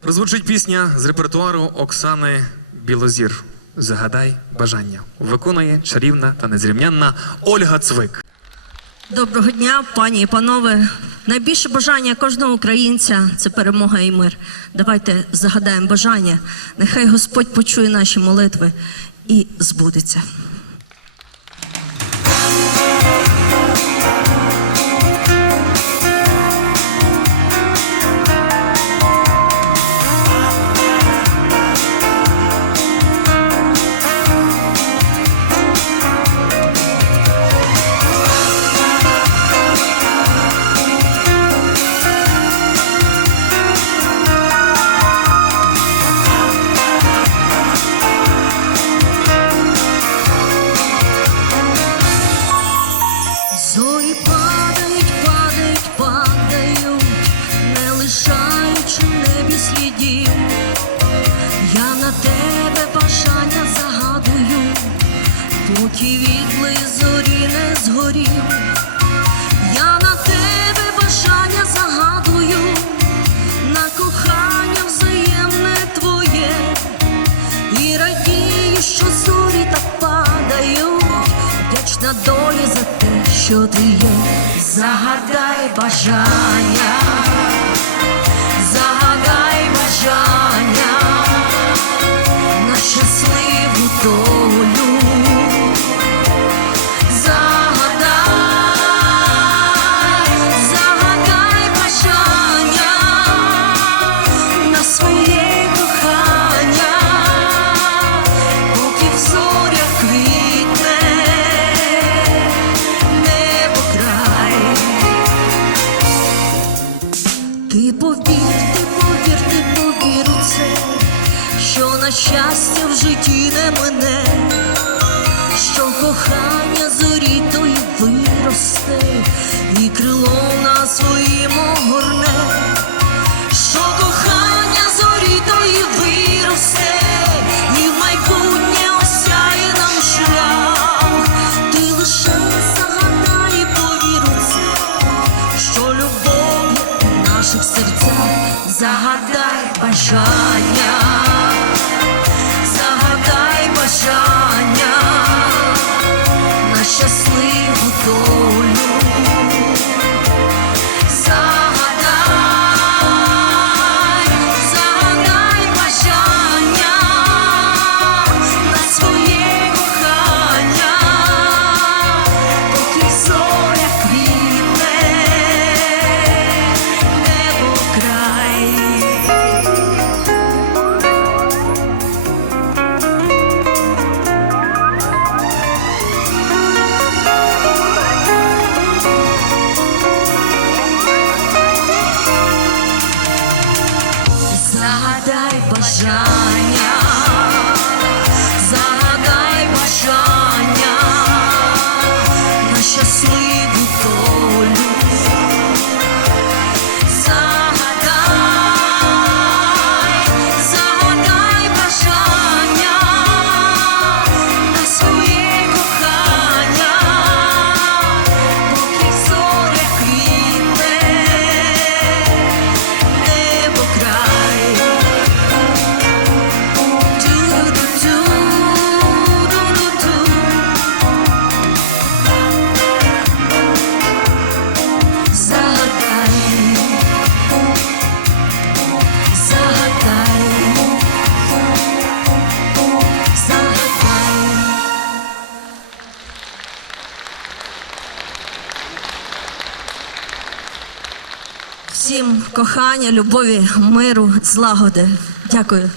Прозвучить пісня з репертуару Оксани Білозір. Загадай бажання. Виконує чарівна та незрівнянна Ольга Цвик. Доброго дня, пані і панове. Найбільше бажання кожного українця це перемога і мир. Давайте загадаємо бажання. Нехай Господь почує наші молитви і збудеться. Поки відли зорі не згорів. Я на тебе бажання загадую, на кохання взаємне твоє, і радію, що зорі так падають, вдячна долі за те, що ти є. Загадай бажання, щастя в житті не мене що кохання зорі тої виросте, і крило на своїм огорне, що кохання зорі тої виросте, і в майбутнє осяє нам шлях. Ти лише загадай і повір що любов в наших серцях, загадай бажання Всім кохання, любові, миру, злагоди. Дякую.